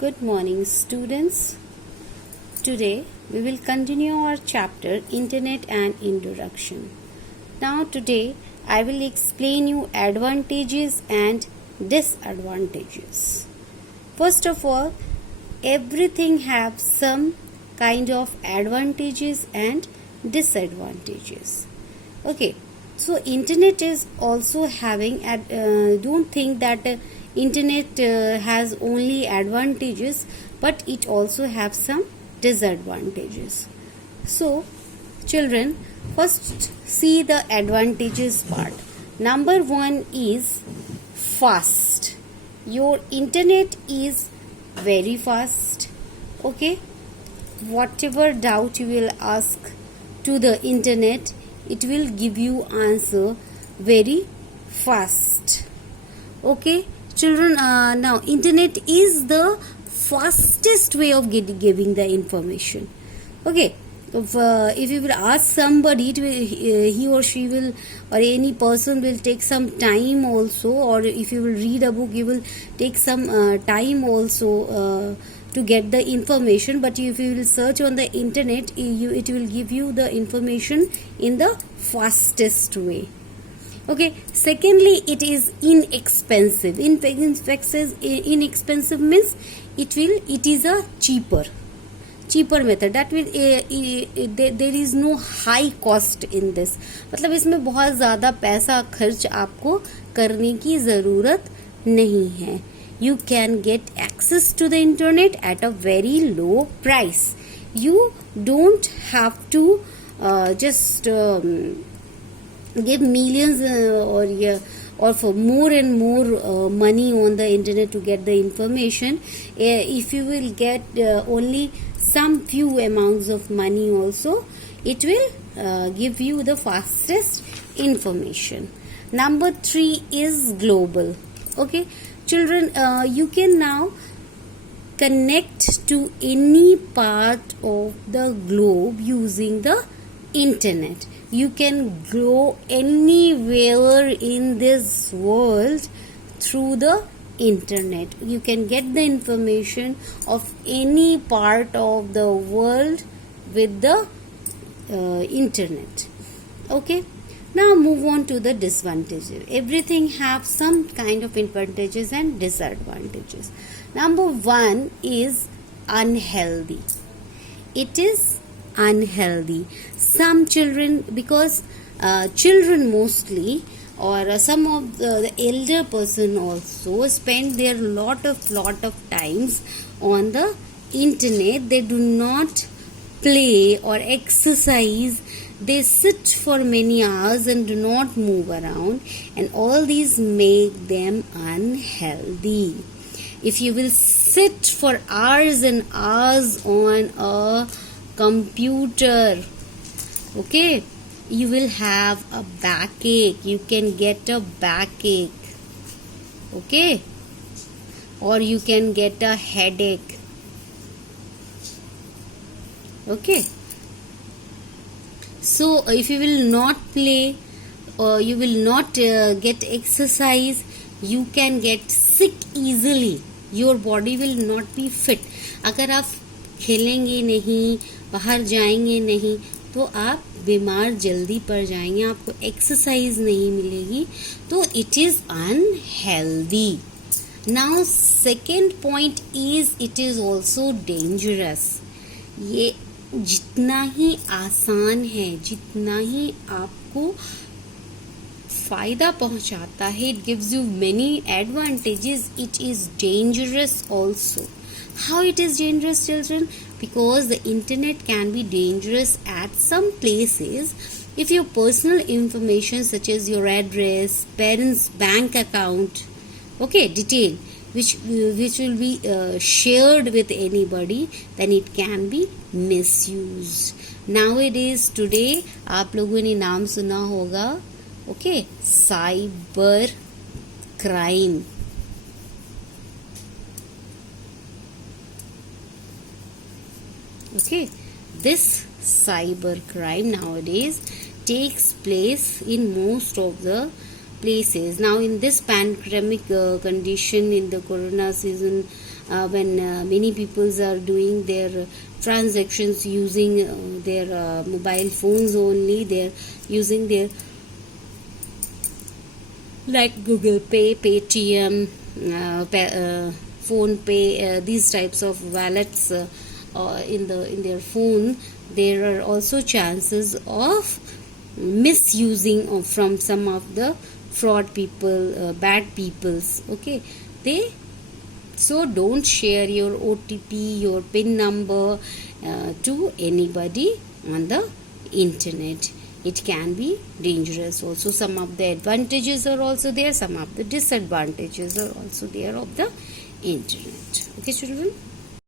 Good morning, students. Today we will continue our chapter Internet and Introduction. Now today I will explain you advantages and disadvantages. First of all, everything have some kind of advantages and disadvantages. Okay, so internet is also having don't think that internet has only advantages, but it also have some disadvantages. So children, first see the advantages part. Number one is fast. Your internet is very fast. Okay, whatever doubt you will ask to the internet, it will give you answer very fast. Okay children, now internet is the fastest way of giving the information. Okay, if you will ask somebody, he or she will, or any person will take some time also, or if you will read a book, you will take some time also to get the information. But if you will search on the internet, it will give you the information in the fastest way. Okay, secondly, it is inexpensive. Inexpensive means it is a cheaper method. That will there is no high cost in this. मतलब इसमें बहुत ज़्यादा पैसा खर्च आपको करने की ज़रूरत नहीं है. You can get access to the internet at a very low price. You don't have to just give millions or for more and more money on the internet to get the information. If you will get only some few amounts of money also, it will give you the fastest information. Number 3 is global. Okay children, you can now connect to any part of the globe using the internet. You can go anywhere in this world through the internet. You can get the information of any part of the world with the internet. Okay, now move on to the disadvantages. Everything have some kind of advantages and disadvantages. Number 1 is unhealthy. It is unhealthy. Some children, because children mostly, or some of the elder person also spend their lot of times on the internet. They do not play or exercise. They sit for many hours and do not move around, and all these make them unhealthy. If you will sit for hours and hours on a computer, okay, you will have a backache. You can get a backache. Okay, or you can get a headache. Okay, so if you will not play or you will not get exercise, you can get sick easily. Your body will not be fit. अगर आप खेलेंगे नहीं, बाहर जाएंगे नहीं, तो आप बीमार जल्दी पड़ जाएंगे. आपको एक्सरसाइज नहीं मिलेगी, तो it is unhealthy. Now second point is it is also dangerous. ये जितना ही आसान है, जितना ही आपको फायदा पहुंचाता है, it gives you many advantages, it is dangerous also. How it is dangerous, children? Because the internet can be dangerous at some places if your personal information such as your address, parents' bank account, okay, detail which will be shared with anybody, then it can be misused. Nowadays, today, आप लोगों ने नाम सुना होगा, okay, cyber crime. Okay, this cyber crime nowadays takes place in most of the places. Now in this pandemic condition, in the corona season, when many peoples are doing their transactions using their mobile phones only. They're using their like Google Pay, Paytm, Phone Pay, these types of wallets in their phone. There are also chances of misusing from some of the fraud people, bad peoples. Okay, so don't share your OTP, your PIN number to anybody on the internet. It can be dangerous. Also, some of the advantages are also there, some of the disadvantages are also there of the internet. Okay, children.